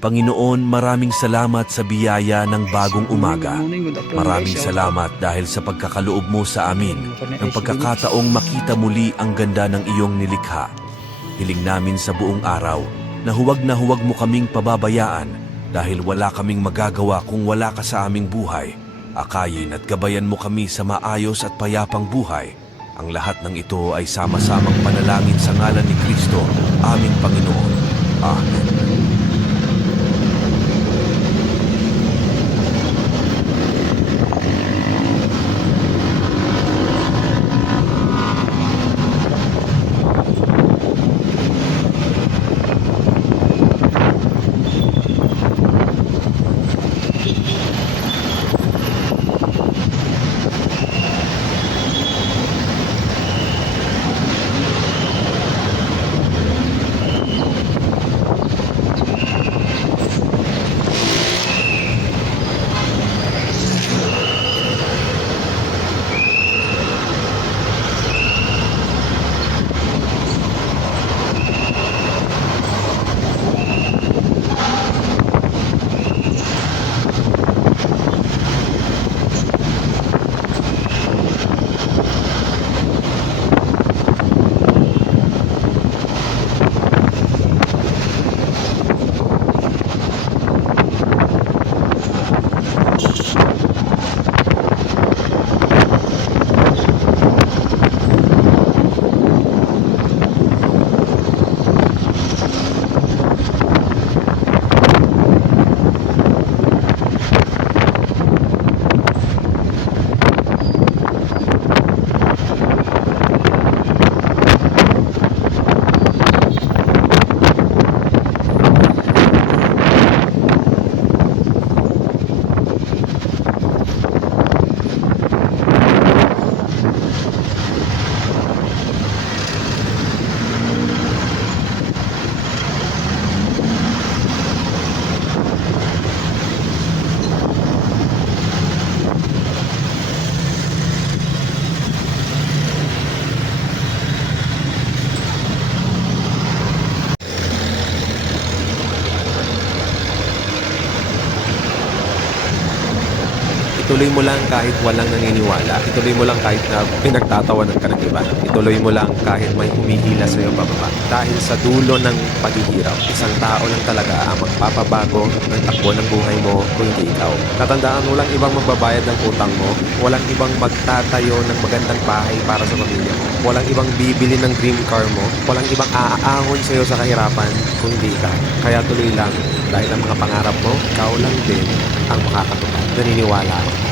Panginoon, maraming salamat sa biyaya ng bagong umaga. Maraming salamat dahil sa pagkakaloob mo sa amin ng pagkakataong makita muli ang ganda ng iyong nilikha. Hiling namin sa buong araw na huwag mo kaming pababayaan dahil wala kaming magagawa kung wala ka sa aming buhay. Akayin at gabayan mo kami sa maayos at payapang buhay. Ang lahat ng ito ay sama-samang panalangin sa ngalan ni Kristo, aming Panginoon. Amen. Ituloy mo lang kahit walang naniniwala. Ituloy mo lang kahit na pinagtatawanan ka ng iba. Ituloy mo lang kahit may humihila sa iyo pababa. Dahil sa dulo ng paghihirap, isang tao lang talaga ang magpapabago ng takbo ng buhay mo kung hindi ikaw. Tatandaan, walang ibang magbabayad ng utang mo. Walang ibang magtatayo ng magandang bahay para sa pamilya mo. Walang ibang bibili ng dream car mo. Walang ibang aaahon sa iyo sa kahirapan kung hindi ka. Kaya tuloy lang dahil ang mga pangarap mo, ikaw lang din ang makakatupad. Naniniwala ako.